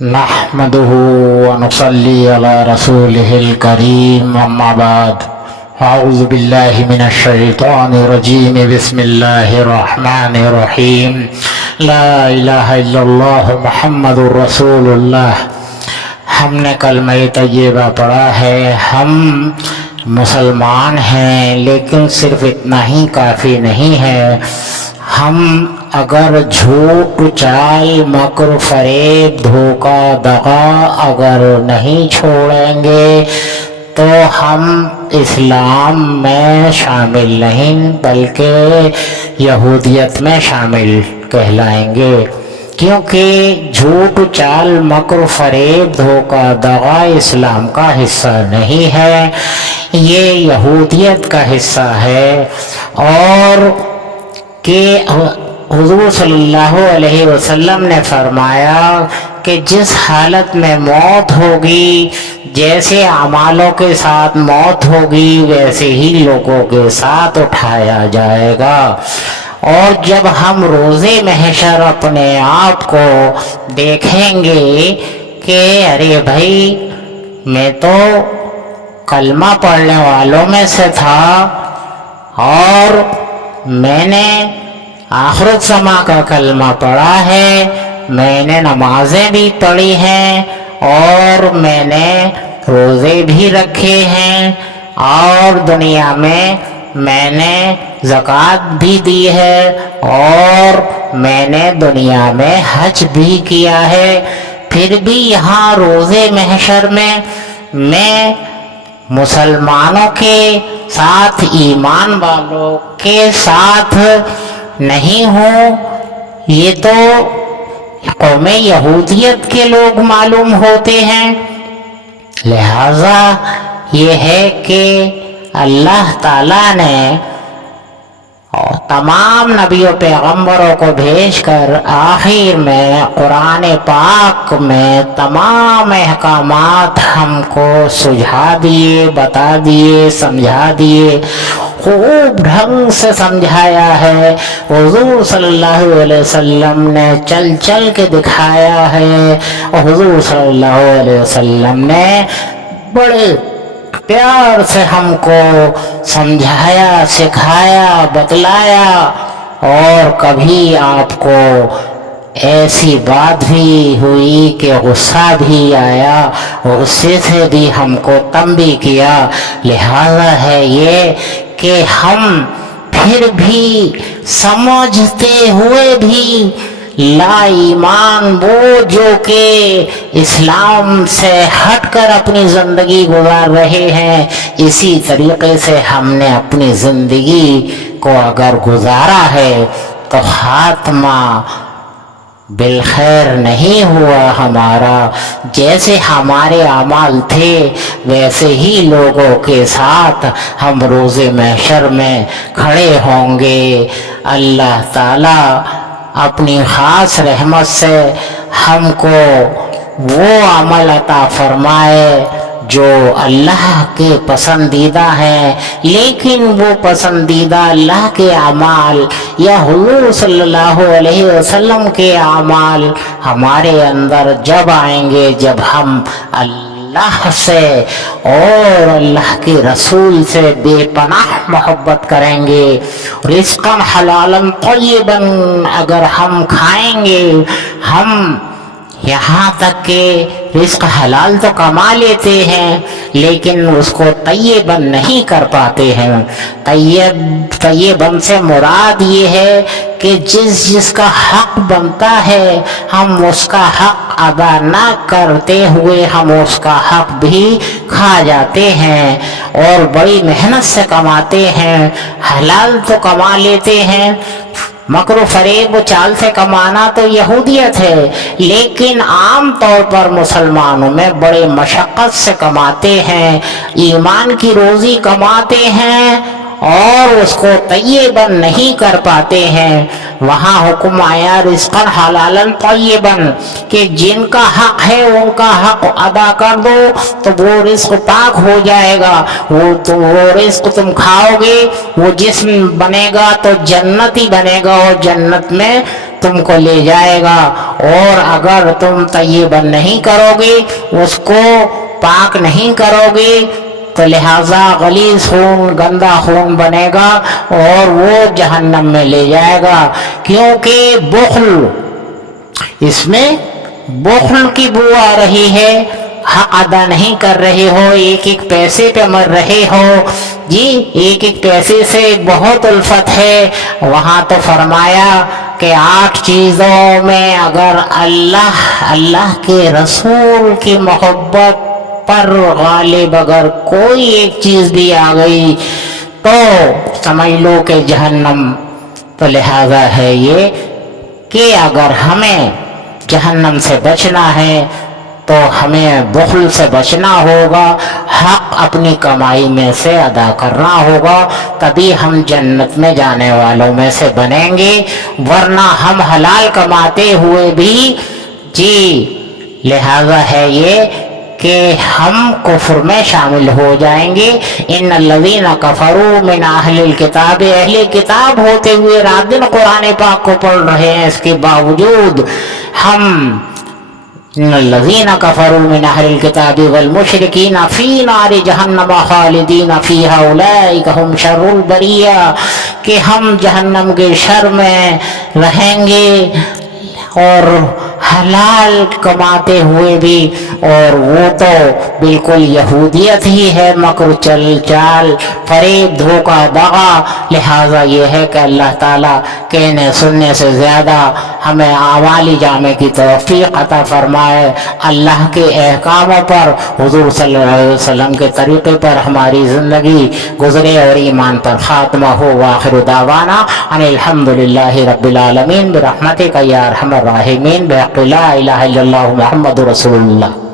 نحمده ونصلي على رسوله الكريم أما بعد أعوذ بالله من الشيطان الرجيم بسم الله الرحمن الرحيم لا إله إلا الله محمد رسول اللہ۔ ہم نے کلمہ طیبہ پڑھا ہے، ہم مسلمان ہیں، لیکن صرف اتنا ہی کافی نہیں ہے۔ ہم اگر جھوٹ چال مکر فریب دھوکہ دغا اگر نہیں چھوڑیں گے تو ہم اسلام میں شامل نہیں بلکہ یہودیت میں شامل کہلائیں گے، کیونکہ جھوٹ چال مکر فریب دھوکہ دغا اسلام کا حصہ نہیں ہے، یہ یہودیت کا حصہ ہے۔ اور کہ حضور صلی اللہ علیہ وسلم نے فرمایا کہ جس حالت میں موت ہوگی، جیسے اعمالوں کے ساتھ موت ہوگی ویسے ہی لوگوں کے ساتھ اٹھایا جائے گا۔ اور جب ہم روز محشر اپنے آپ کو دیکھیں گے کہ ارے بھائی میں تو کلمہ پڑھنے والوں میں سے تھا اور میں نے آخرت سما کا کلمہ پڑھا ہے، میں نے نمازیں بھی پڑھی ہیں اور میں نے روزے بھی رکھے ہیں اور دنیا میں نے زکوٰۃ بھی دی ہے اور میں نے دنیا میں حج بھی کیا ہے، پھر بھی یہاں روز محشر میں مسلمانوں کے ساتھ، ایمان والوں کے ساتھ نہیں ہوں۔ یہ تو قوم یہودیت کے لوگ معلوم ہوتے ہیں۔ لہذا یہ ہے کہ اللہ تعالیٰ نے تمام نبیوں پیغمبروں کو بھیج کر آخر میں قرآن پاک میں تمام احکامات ہم کو سجھا دیے، بتا دیے، سمجھا دیے، خوب ڈھنگ سے سمجھایا ہے۔ حضور صلی اللہ علیہ وسلم نے چل چل کے دکھایا ہے، اور حضور صلی اللہ علیہ وسلم نے بڑے پیار سے ہم کو سمجھایا، سکھایا، بتلایا، اور کبھی آپ کو ایسی بات بھی ہوئی کہ غصہ بھی آیا، غصے سے بھی ہم کو تنبیہ کیا۔ لہذا ہے یہ کہ ہم پھر بھی سمجھتے ہوئے بھی لا ایمان وہ جو کہ اسلام سے ہٹ کر اپنی زندگی گزار رہے ہیں، اسی طریقے سے ہم نے اپنی زندگی کو اگر گزارا ہے تو خاتمہ بالخیر نہیں ہوا ہمارا۔ جیسے ہمارے اعمال تھے ویسے ہی لوگوں کے ساتھ ہم روز محشر میں کھڑے ہوں گے۔ اللہ تعالیٰ اپنی خاص رحمت سے ہم کو وہ عمل عطا فرمائے جو اللہ کے پسندیدہ ہیں، لیکن وہ پسندیدہ اللہ کے اعمال یا حضور صلی اللہ علیہ وسلم کے اعمال ہمارے اندر جب آئیں گے، جب ہم اللہ سے اور اللہ کے رسول سے بے پناہ محبت کریں گے، رزقاً حلالاً طیباً اگر ہم کھائیں گے، ہم یہاں تک کہ رزق حلال تو کما لیتے ہیں لیکن اس کو طیباً نہیں کر پاتے ہیں۔ طیباً سے مراد یہ ہے کہ جس کا حق بنتا ہے ہم اس کا حق ادا نہ کرتے ہوئے ہم اس کا حق بھی کھا جاتے ہیں اور بڑی محنت سے کماتے ہیں، حلال تو کما لیتے ہیں۔ مکر و فریب و چال سے کمانا تو یہودیت ہے، لیکن عام طور پر مسلمانوں میں بڑے مشقت سے کماتے ہیں، ایمان کی روزی کماتے ہیں اور اس کو طیباً نہیں کر پاتے ہیں۔ وہاں حکم آیا رزقاً حلالاً طیباً کہ جن کا حق ہے ان کا حق ادا کر دو تو وہ رزق پاک ہو جائے گا، وہ رزق تم کھاؤ گے، وہ جسم بنے گا تو جنتی بنے گا اور جنت میں تم کو لے جائے گا، اور اگر تم طیباً نہیں کرو گے، اس کو پاک نہیں کرو گے، تو لہذا غلیظ خون، گندا خون بنے گا اور وہ جہنم میں لے جائے گا، کیونکہ بخل، اس میں بخل کی بو آ رہی ہے، حق ادا نہیں کر رہے ہو، ایک ایک پیسے پہ مر رہے ہو جی، ایک ایک پیسے سے بہت الفت ہے۔ وہاں تو فرمایا کہ 8 چیزوں میں اگر اللہ کے رسول کی محبت پر غالب اگر کوئی ایک چیز بھی آ گئی تو سمجھ لو کہ جہنم۔ تو لہذا ہے یہ کہ اگر ہمیں جہنم سے بچنا ہے تو ہمیں بخل سے بچنا ہوگا، حق اپنی کمائی میں سے ادا کرنا ہوگا، تبھی ہم جنت میں جانے والوں میں سے بنیں گے، ورنہ ہم حلال کماتے ہوئے بھی جی، لہذا ہے یہ کہ ہم کفر میں شامل ہو جائیں گے۔ ان الذین کفروا من اہل الکتاب، اہل کتاب ہوتے ہوئے رات دن قرآن پاک کو پڑھ رہے ہیں، اس کے باوجود ہم ان الذین کفروا من اہل الکتاب والمشرکین فی نار جہنم خالدین فیہا اولئک ہم شر البریہ، کہ ہم جہنم کے شر میں رہیں گے اور حلال کماتے ہوئے بھی، اور وہ تو بالکل یہودیت ہی ہے، مکر چل چال، فریب، دھوکہ دغا۔ لہٰذا یہ ہے کہ اللہ تعالیٰ کہنے سننے سے زیادہ ہمیں اعمال جامع کی توفیق عطا فرمائے، اللہ کے احکاموں پر، حضور صلی اللہ علیہ وسلم کے طریقے پر ہماری زندگی گزرے اور ایمان پر خاتمہ ہو۔ وآخر دعوانا ان الحمدللہ رب العالمین برحمتک یا ارحم الراحمین بحق لا الہ الا اللہ محمد رسول اللہ۔